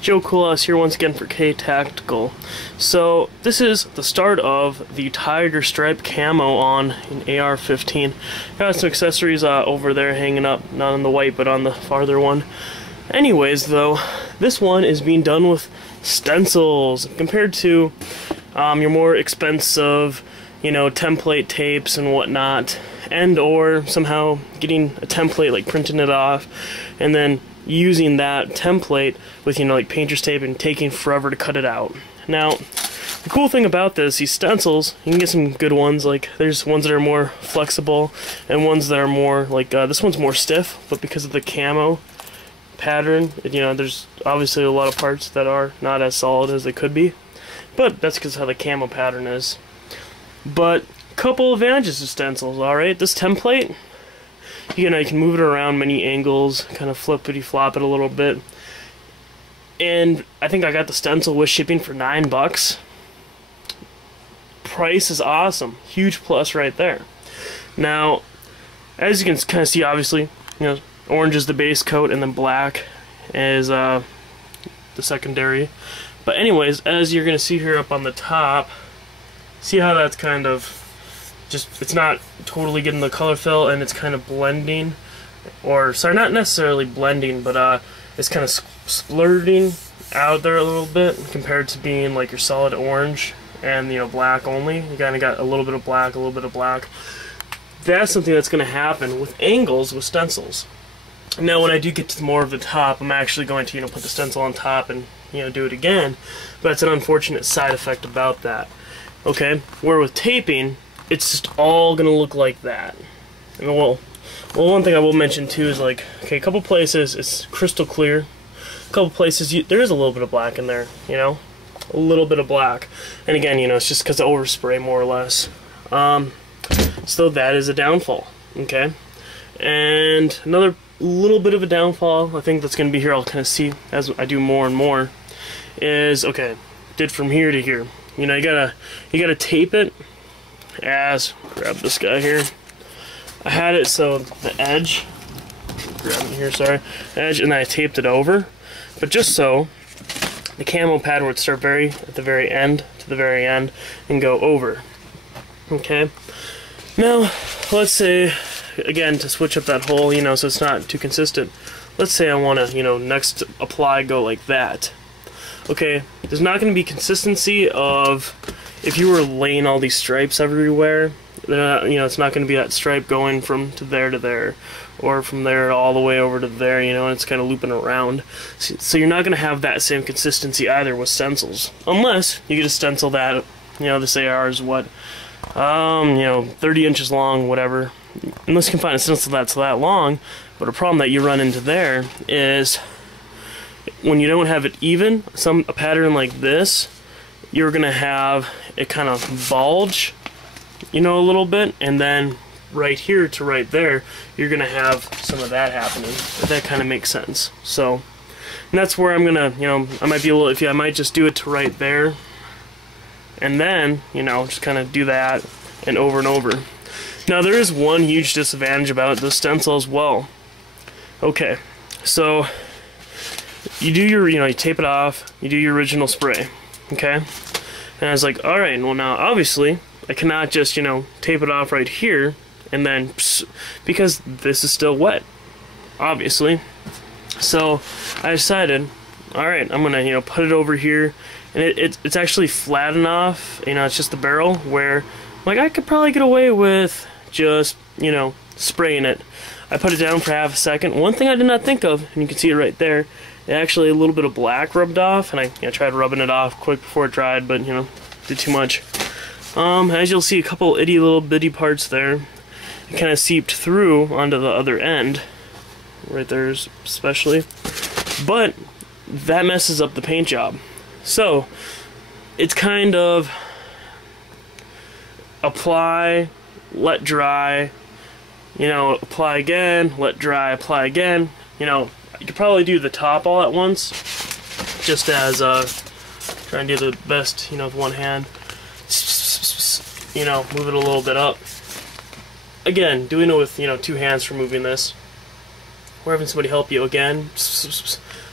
Joe Coolhouse here once again for K Tactical. So this is the start of the Tiger Stripe camo on an AR-15. Got some accessories over there hanging up, not on the white but on the farther one. Anyways though, this one is being done with stencils compared to your more expensive, you know, template tapes and whatnot, and or somehow getting a template, like printing it off and then using that template with, you know, like painter's tape and taking forever to cut it out. Now, the cool thing about these stencils, you can get some good ones. Like there's ones that are more flexible and ones that are more like this one's more stiff, but because of the camo pattern, you know, there's obviously a lot of parts that are not as solid as they could be, but that's because of how the camo pattern is. But couple advantages to stencils. All right, this template, you know, you can move it around many angles, kind of flippity flop it a little bit. And I think I got the stencil with shipping for $9. Price is awesome, huge plus right there. Now, as you can kind of see, obviously, you know, orange is the base coat and then black is the secondary. But anyways, as you're gonna see here up on the top, see how that's kind of just, it's not totally getting the color fill and it's kind of blending, or sorry, not necessarily blending, but it's kind of splurting out there a little bit compared to being like your solid orange and, you know, black only. You kind of got a little bit of black, a little bit of black. That's something that's going to happen with angles with stencils. Now when I do get to more of the top, I'm actually going to, you know, put the stencil on top and, you know, do it again, but it's an unfortunate side effect about that. Okay, where with taping, it's just all gonna look like that. And well, one thing I will mention too is, like, okay, a couple places it's crystal clear, a couple places there is a little bit of black in there, you know, a little bit of black. And again, you know, it's just because of overspray more or less. So that is a downfall. Okay, and another little bit of a downfall, I think that's gonna be here. I'll kind of see as I do more and more. Is okay, did from here to here. You know, you gotta tape it. As grab this guy here. I had it so the edge, grab it here, sorry, edge, and then I taped it over, but just so the camo pad would start at the very end to the very end and go over. Okay. Now, let's say again to switch up that hole, you know, so it's not too consistent. Let's say I want to, you know, next apply go like that. Okay, there's not going to be consistency of if you were laying all these stripes everywhere. You know, it's not going to be that stripe going from to there, or from there all the way over to there. You know, and it's kind of looping around. So you're not going to have that same consistency either with stencils, unless you get a stencil that, you know, this AR is what, you know, 30 inches long, whatever. Unless you can find a stencil that's that long. But a problem that you run into there is, when you don't have it even, a pattern like this, you're gonna have it kind of bulge, you know, a little bit, and then right here to right there, you're gonna have some of that happening. If that kind of makes sense. So, and that's where I'm gonna, you know, I might be a little iffy. I might just do it to right there, and then, you know, just kind of do that and over. Now there is one huge disadvantage about the stencil as well. Okay, so you do your, you know, you tape it off, you do your original spray, okay? And I was like, alright, well now obviously I cannot just, you know, tape it off right here and then, because this is still wet, obviously. So I decided, alright, I'm gonna, you know, put it over here, and it's actually flat enough, you know, it's just the barrel where, like, I could probably get away with just, you know, spraying it. I put it down for half a second. One thing I did not think of, and you can see it right there, actually a little bit of black rubbed off, and I tried rubbing it off quick before it dried, but, you know, did too much. As you'll see, a couple itty little bitty parts there, it kind of seeped through onto the other end, right there especially, but that messes up the paint job. So it's kind of apply, let dry, you know, apply again, let dry, apply again. You know, you could probably do the top all at once, just as try and do the best, you know, with one hand. You know, move it a little bit up. Again, doing it with, you know, two hands for moving this. Or having somebody help you again.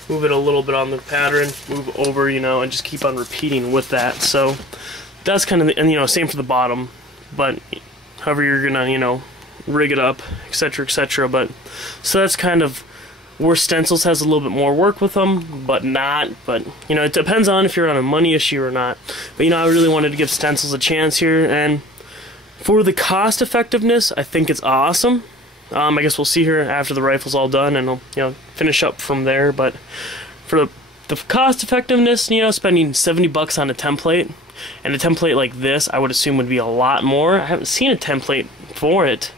move it a little bit on the pattern, move over, you know, and just keep on repeating with that. So that's kind of the, and you know, same for the bottom, but however you're gonna, you know, rig it up, etc., etc. But so that's kind of where Stencils has a little bit more work with them, but not. But you know, it depends on if you're on a money issue or not. But you know, I really wanted to give Stencils a chance here, and for the cost effectiveness, I think it's awesome. I guess we'll see here after the rifle's all done, and I'll, you know, finish up from there. But for the cost effectiveness, you know, spending $70 on a template, and a template like this, I would assume would be a lot more. I haven't seen a template for it,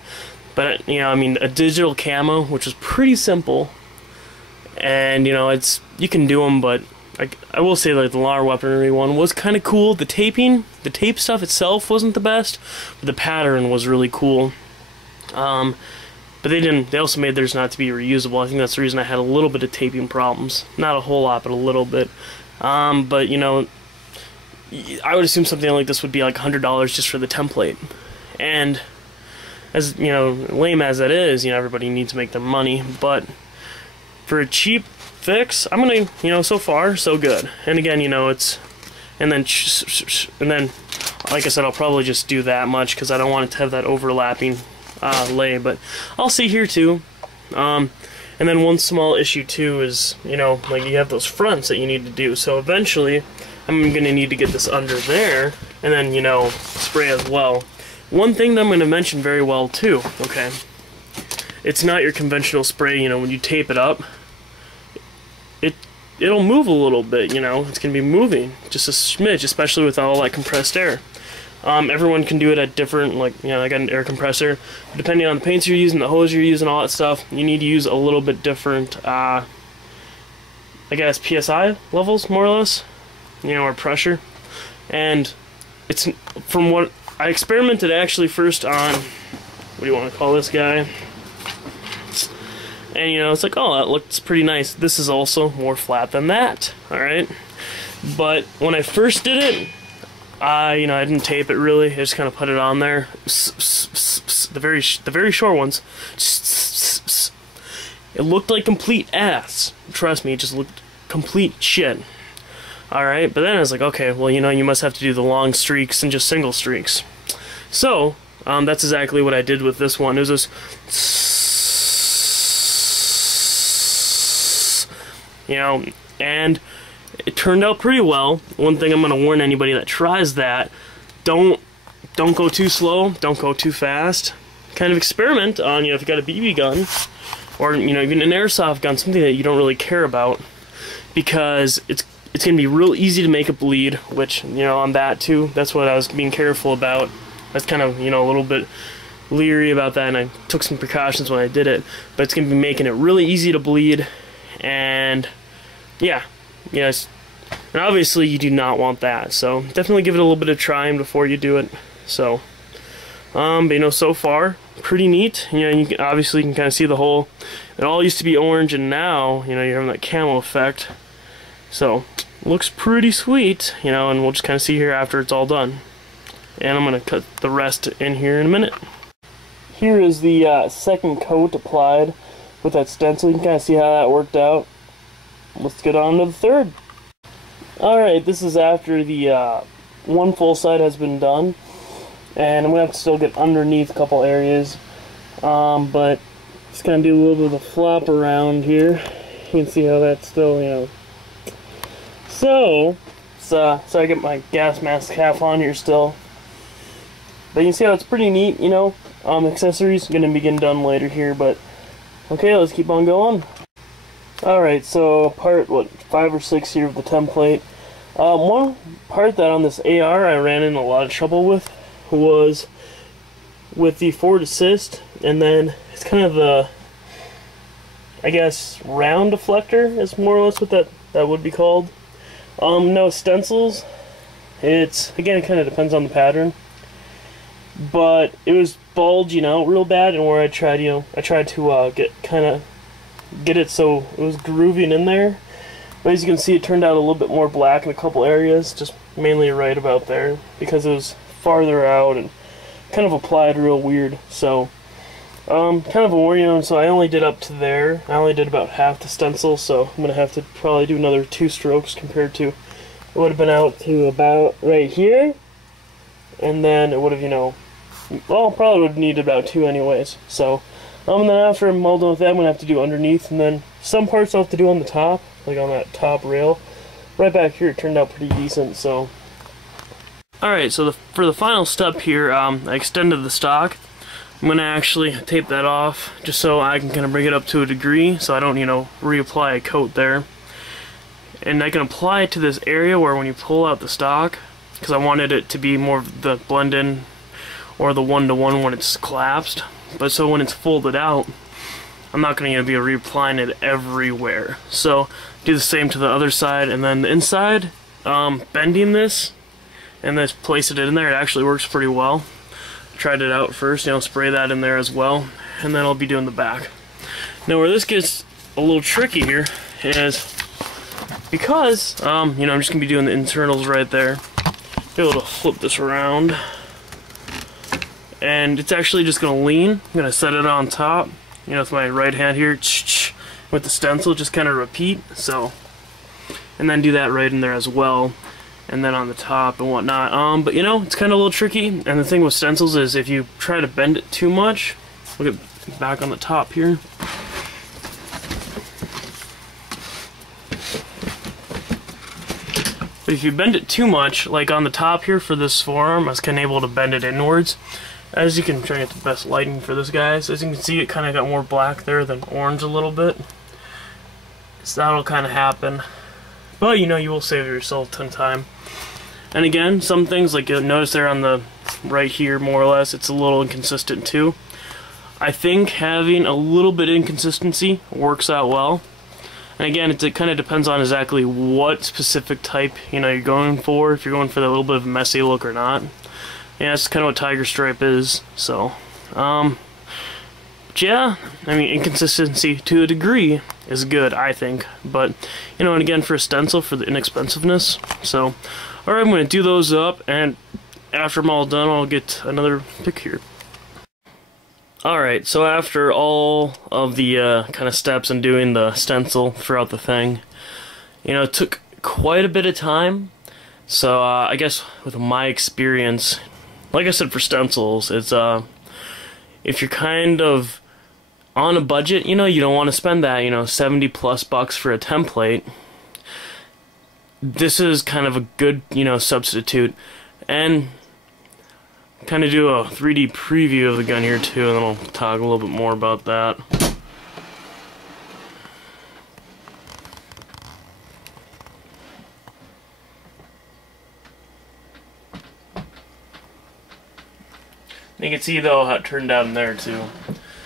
but you know, I mean, a digital camo, which is pretty simple, and you know, it's, you can do them, but I will say, like, the Lahr weaponry one was kind of cool. The taping, the tape stuff itself wasn't the best, but the pattern was really cool. But they also made theirs not to be reusable. I think that's the reason I had a little bit of taping problems. Not a whole lot, but a little bit. But you know, I would assume something like this would be like $100 just for the template. And as you know, lame as that is, you know, everybody needs to make their money. But for a cheap fix, I'm gonna, you know, so far so good. And again, you know, it's, and then like I said, I'll probably just do that much because I don't want it to have that overlapping lay, but I'll see here too. And then one small issue too is, you know, like you have those fronts that you need to do. So eventually I'm gonna need to get this under there and then, you know, spray as well. One thing that I'm gonna mention very well too, okay, it's not your conventional spray. You know, when you tape it up, it'll move a little bit, you know, it's gonna be moving just a smidge, especially with all that compressed air. Everyone can do it at different, like, you know, I got an air compressor. Depending on the paints you're using, the hose you're using, all that stuff, you need to use a little bit different, I guess, PSI levels, more or less, you know, or pressure. And it's, from what I experimented actually first on, what do you want to call this guy? And, you know, it's like, oh, that looks pretty nice. This is also more flat than that, alright? But when I first did it, you know, I didn't tape it really. I just kind of put it on there. The very short ones. It looked like complete ass. Trust me, it just looked complete shit. Alright, but then I was like, okay, well, you know, you must have to do the long streaks and just single streaks. So, that's exactly what I did with this one. It was this, you know, and it turned out pretty well. One thing I'm going to warn anybody that tries that, don't go too slow, don't go too fast. Kind of experiment on, you know, if you got a BB gun, or, you know, even an airsoft gun, something that you don't really care about, because it's going to be real easy to make it bleed, which, you know, on that too, that's what I was being careful about. I was kind of, you know, a little bit leery about that, and I took some precautions when I did it, but it's going to be making it really easy to bleed, and yeah. Yes, and obviously you do not want that, so definitely give it a little bit of trying before you do it. So, but you know, so far pretty neat. You know, you can, obviously you can kind of see the hole. It all used to be orange, and now, you know, you're having that camo effect. So, looks pretty sweet, you know, and we'll just kind of see here after it's all done. And I'm gonna cut the rest in here in a minute. Here is the second coat applied with that stencil. You can kind of see how that worked out. Let's get on to the third. Alright, this is after the one full side has been done, and I'm going to have to still get underneath a couple areas, but just going to do a little bit of a flop around here. You can see how that's still, you know. So I get my gas mask half on here still, but you can see how it's pretty neat, you know. Accessories are going to be getting done later here, but okay, let's keep on going. Alright, so part, 5 or 6 here of the template. One part that on this AR I ran in a lot of trouble with was with the forward assist, and then it's kind of the, I guess, round deflector is more or less what that would be called. No, stencils, it's, again, it kind of depends on the pattern, but it was bulging out real bad, and where I tried, you know, I tried to get it so it was grooving in there, but as you can see, it turned out a little bit more black in a couple areas, just mainly right about there, because it was farther out and kind of applied real weird. So kind of a warning, so I only did up to there. I only did about half the stencil, so I'm going to have to probably do another 2 strokes compared to, it would have been out to about right here, and then it would have, you know, well, probably would have needed about 2 anyways. So, and then after I'm all done with that, I'm going to have to do underneath, and then some parts I'll have to do on the top, like on that top rail. Right back here it turned out pretty decent, so. Alright, so for the final step here, I extended the stock. I'm going to actually tape that off just so I can kind of bring it up to a degree so I don't, you know, reapply a coat there. And I can apply it to this area where when you pull out the stock, because I wanted it to be more of the blend in or the one-to-one when it's collapsed. But so when it's folded out, I'm not going to be reapplying it everywhere. So do the same to the other side, and then the inside, bending this and then place it in there, it actually works pretty well. Tried it out first, you know, spray that in there as well, and then I'll be doing the back. Now where this gets a little tricky here is because, you know, I'm just going to be doing the internals right there. Be able to flip this around, and it's actually just going to lean. I'm going to set it on top, you know, with my right hand here, with the stencil, just kind of repeat, so, and then do that right in there as well. And then on the top and whatnot. But you know, it's kind of a little tricky. And the thing with stencils is if you try to bend it too much, look at back on the top here. But if you bend it too much, like on the top here for this forearm, I was kind of able to bend it inwards. As you can try to get the best lighting for this, guys. As you can see, it kind of got more black there than orange a little bit. So that'll kind of happen. But you know, you will save yourself a ton of time. And again, some things, like you'll notice there on the right here, more or less, it's a little inconsistent too. I think having a little bit of inconsistency works out well. And again, it kind of depends on exactly what specific type, you know, you're going for, if you're going for that little bit of a messy look or not. Yeah, that's kind of what Tiger Stripe is. So, yeah, I mean, inconsistency to a degree is good, I think. But, you know, and again, for a stencil, for the inexpensiveness. So, alright, I'm going to do those up, and after I'm all done, I'll get another pick here. Alright, so after all of the kind of steps in doing the stencil throughout the thing, you know, it took quite a bit of time. So, I guess with my experience, like I said for stencils, it's, if you're kind of on a budget, you know, you don't want to spend that, you know, 70 plus bucks for a template. This is kind of a good, you know, substitute. And kind of do a 3D preview of the gun here too, and then I'll talk a little bit more about that. You can see though how it turned out in there too.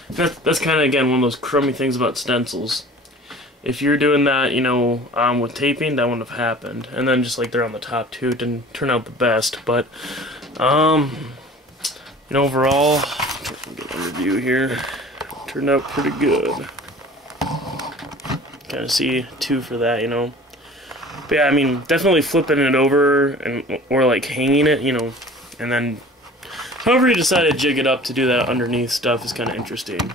That's kind of, again, one of those crummy things about stencils. If you're doing that, you know, with taping, that wouldn't have happened. And then just like there on the top too, it didn't turn out the best. But, you know, overall, get an review here. It turned out pretty good. Kind of see 2 for that, you know. But yeah, I mean, definitely flipping it over and or like hanging it, you know, and then however you decide to jig it up to do that underneath stuff is kind of interesting.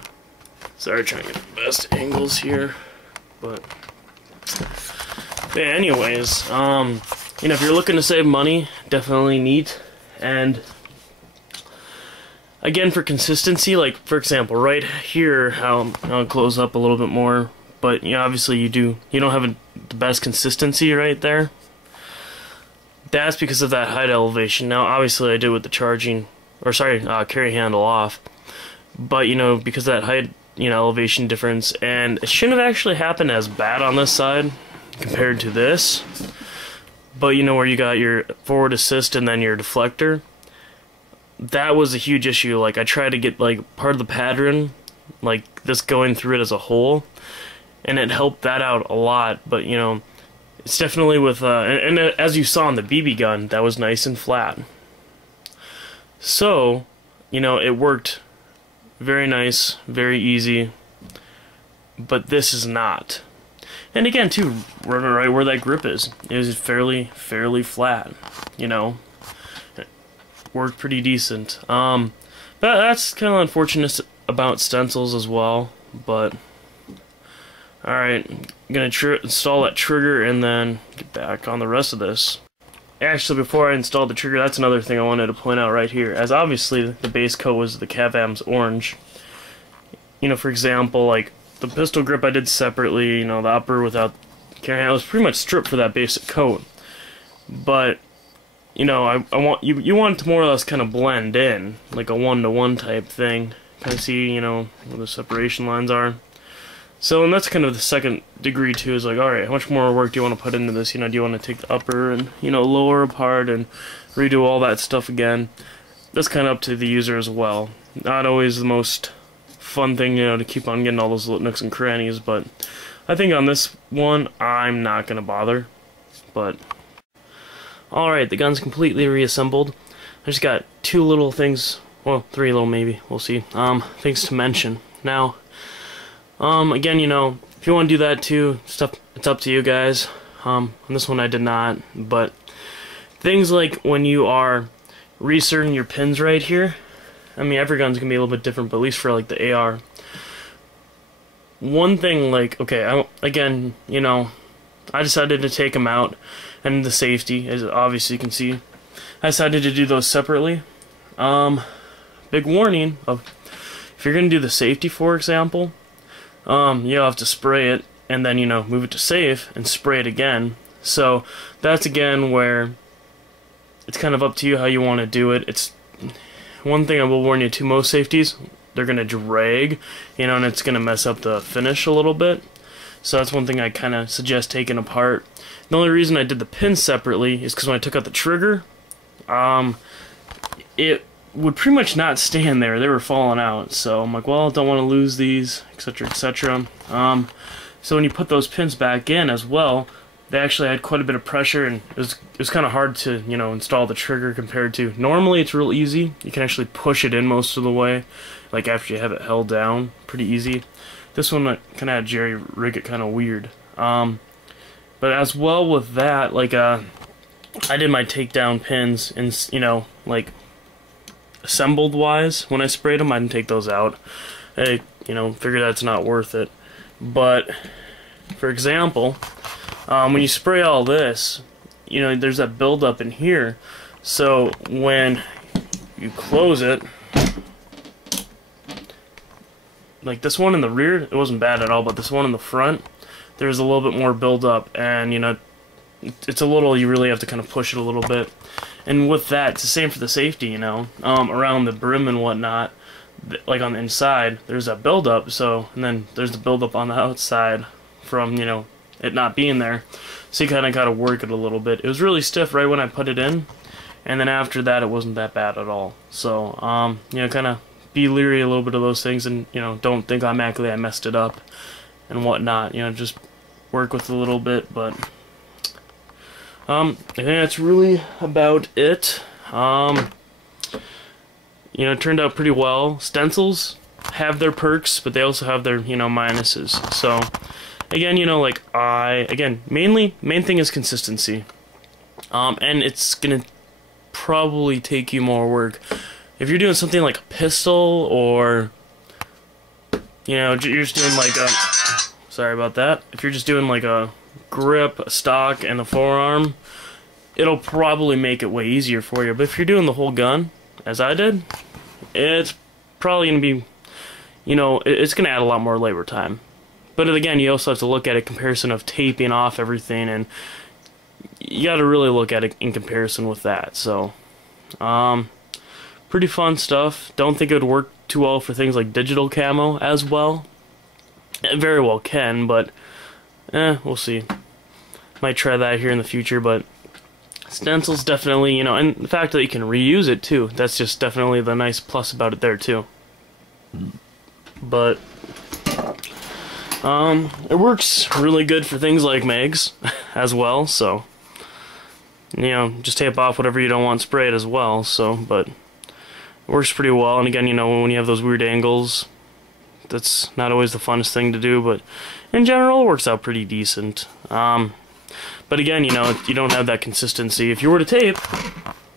Sorry, trying to get the best angles here. But yeah, anyways, you know, if you're looking to save money, definitely neat. And again, for consistency, like for example, right here, I'll close up a little bit more. But you know, obviously you don't have the best consistency right there. That's because of that height elevation. Now, obviously, I did with the carry handle off. But you know, because of that height, you know, elevation difference, and it shouldn't have actually happened as bad on this side compared to this. But you know, where you got your forward assist and then your deflector, that was a huge issue. Like I tried to get like part of the pattern, like this going through it as a whole, and it helped that out a lot. But you know, it's definitely with and as you saw on the BB gun, that was nice and flat. So, you know, it worked very nice, very easy, but this is not. And again, too, right where that grip is, it was fairly flat, you know. It worked pretty decent. But that's kind of unfortunate about stencils as well, but alright, I'm gonna install that trigger and then get back on the rest of this. Actually, before I install the trigger, that's another thing I wanted to point out right here, as obviously the base coat was the Cavam's orange. You know, for example, like the pistol grip I did separately, you know, the upper without carry handle was pretty much stripped for that basic coat. But you know, I want you want it to more or less kind of blend in, like a one-to-one type thing. Kind of see, you know, where the separation lines are. So, and that's kind of the second degree too. Is like, all right, how much more work do you want to put into this? You know, do you want to take the upper and, you know, lower apart and redo all that stuff again? That's kind of up to the user as well. Not always the most fun thing, you know, to keep on getting all those little nooks and crannies, but I think on this one, I'm not gonna bother. But alright, the gun's completely reassembled. I just got two little things, well, three little maybe, we'll see, things to mention. Now, again, you know, if you want to do that too, it's up to you guys. On this one I did not, but things like when you are reserting your pins right here, I mean, every gun's gonna be a little bit different, but at least for like the AR. One thing, like, okay, again, you know, I decided to take them out, and the safety, as obviously you can see, I decided to do those separately. Big warning of, if you're gonna do the safety, for example, you'll have to spray it, and then, you know, move it to safe, and spray it again. So, that's again where it's kind of up to you how you want to do it. It's one thing I will warn you to, most safeties, they're gonna drag, you know, and it's gonna mess up the finish a little bit. So that's one thing I kind of suggest taking apart. The only reason I did the pins separately is because when I took out the trigger, it would pretty much not stand there. They were falling out. So I'm like, well, I don't want to lose these, etc., etc. So when you put those pins back in as well, they actually had quite a bit of pressure, and it was kind of hard to, you know, install the trigger compared to normally. It's real easy. You can actually push it in most of the way, like after you have it held down, pretty easy. This one kind of had jerry rig it kind of weird. But as well with that, like I did my takedown pins, and you know, like assembled wise, when I sprayed them, I didn't take those out. I, you know, figured that's not worth it. But for example, when you spray all this, you know, there's that buildup in here. So when you close it, like this one in the rear, it wasn't bad at all, but this one in the front, there's a little bit more buildup, and you know, it's a little, you really have to kind of push it a little bit. And with that, it's the same for the safety, you know, around the brim and whatnot, like on the inside, there's that buildup, so, and then there's the buildup on the outside from, you know, it not being there. So you kind of got to work it a little bit. It was really stiff right when I put it in, and then after that, it wasn't that bad at all. So, you know, kind of be leery a little bit of those things, and, you know, don't think automatically I messed it up and whatnot. You know, just work with it a little bit, but I think that's really about it. You know, it turned out pretty well. Stencils have their perks, but they also have their, you know, minuses. So, again, you know, like main thing is consistency. And it's gonna probably take you more work. If you're doing something like a pistol, or, you know, you're just doing like a, sorry about that. If you're just doing like a grip, a stock, and a forearm, it'll probably make it way easier for you. But if you're doing the whole gun, as I did, it's probably going to be, you know, it's going to add a lot more labor time. But again, you also have to look at a comparison of taping off everything, and you got to really look at it in comparison with that. So, pretty fun stuff. Don't think it would work too well for things like digital camo as well. It very well can, but we'll see. Might try that here in the future, but stencils definitely, you know, and the fact that you can reuse it too, that's just definitely the nice plus about it there too. But it works really good for things like mags as well, so, you know, just tape off whatever you don't want sprayed as well. So, but it works pretty well. And again, you know, when you have those weird angles, that's not always the funnest thing to do, but in general it works out pretty decent. But again, you know, you don't have that consistency. If you were to tape,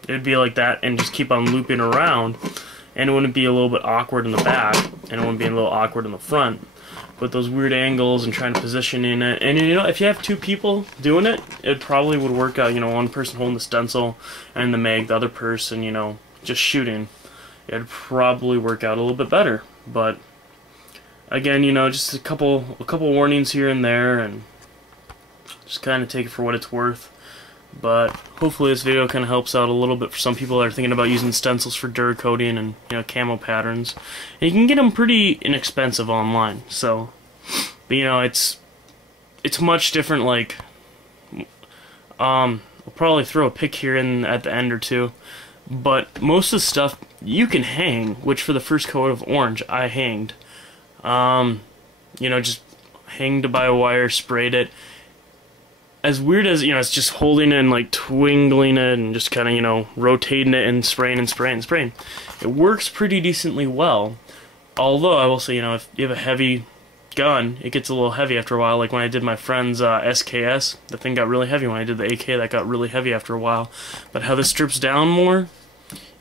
it'd be like that and just keep on looping around, and it wouldn't be a little bit awkward in the back, and it wouldn't be a little awkward in the front. With those weird angles and trying to position in it, and you know, if you have two people doing it, it probably would work out. You know, one person holding the stencil and the mag, the other person, you know, just shooting. It'd probably work out a little bit better. But again, you know, just a couple warnings here and there, and just kind of take it for what it's worth. But hopefully this video kind of helps out a little bit for some people that are thinking about using stencils for Duracoating and, you know, camo patterns. And you can get them pretty inexpensive online. So, but, you know, it's much different. Like, I'll probably throw a pic here in at the end or two. But most of the stuff you can hang, which for the first coat of orange I hanged. You know, just hanged by a wire, sprayed it. As weird as, you know, it's just holding it and like twingling it and just kind of, you know, rotating it and spraying and spraying and spraying. It works pretty decently well. Although I will say, you know, if you have a heavy gun, it gets a little heavy after a while. Like when I did my friend's SKS, the thing got really heavy. When I did the AK, that got really heavy after a while. But how this strips down more,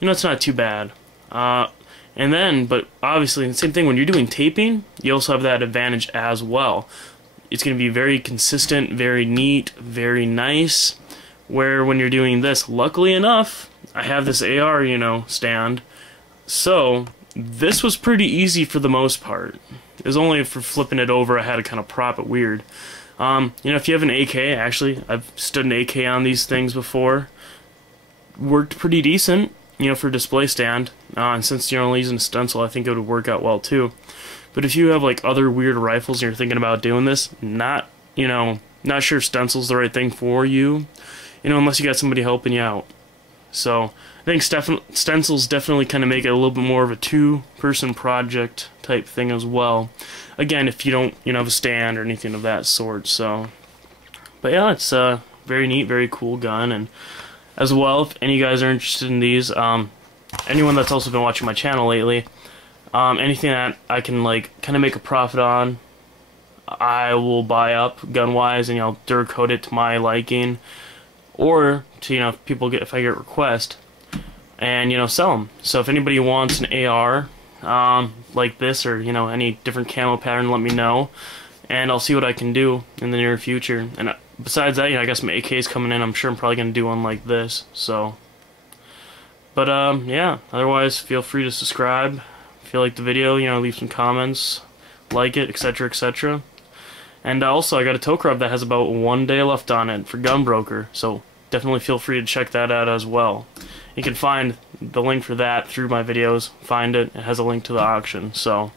you know, it's not too bad. And then, but obviously, the same thing when you're doing taping, you also have that advantage as well. It's going to be very consistent, very neat, very nice. Where when you're doing this, luckily enough, I have this AR, you know, stand. So this was pretty easy for the most part. It was only for flipping it over I had to kind of prop it weird. You know, if you have an AK, actually, I've stood an AK on these things before. Worked pretty decent, you know, for display stand. And since you're only using a stencil, I think it would work out well too. But if you have like other weird rifles and you're thinking about doing this, not sure if stencil's the right thing for you, you know, unless you got somebody helping you out. So I think stencils definitely kind of make it a little bit more of a two-person project type thing as well. Again, if you don't, you know, have a stand or anything of that sort. So, but yeah, it's a very neat, very cool gun. And as well, if any of you guys are interested in these, anyone that's also been watching my channel lately, anything that I can like kind of make a profit on, I will buy up gun-wise, and you know, Duracoat it to my liking, or to, you know, if I get request, and, you know, sell them. So if anybody wants an AR like this, or, you know, any different camo pattern, let me know, and I'll see what I can do in the near future. And besides that, you know, I guess my AK's coming in. I'm sure I'm probably gonna do one like this. So, but yeah. Otherwise, feel free to subscribe. If you like the video, you know, leave some comments, like it, etc., etc. And also, I got a tow crop that has about 1 day left on it for Gunbroker, so definitely feel free to check that out as well. You can find the link for that through my videos. Find it. It has a link to the auction. So,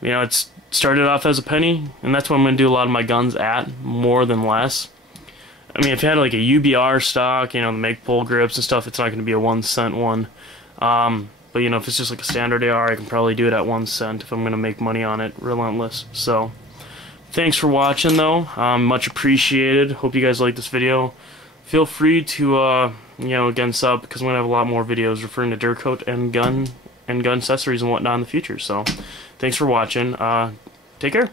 you know, it's started off as a penny, and that's what I'm going to do a lot of my guns at, more than less. I mean, if you had like a UBR stock, you know, the make pull grips and stuff, it's not going to be a 1 cent one. But, you know, if it's just like a standard AR, I can probably do it at 1 cent if I'm going to make money on it, relentless. So, thanks for watching, though. Much appreciated. Hope you guys like this video. Feel free to, you know, again, sub, because I'm going to have a lot more videos referring to Duracoat and gun accessories and whatnot in the future. So, thanks for watching. Take care.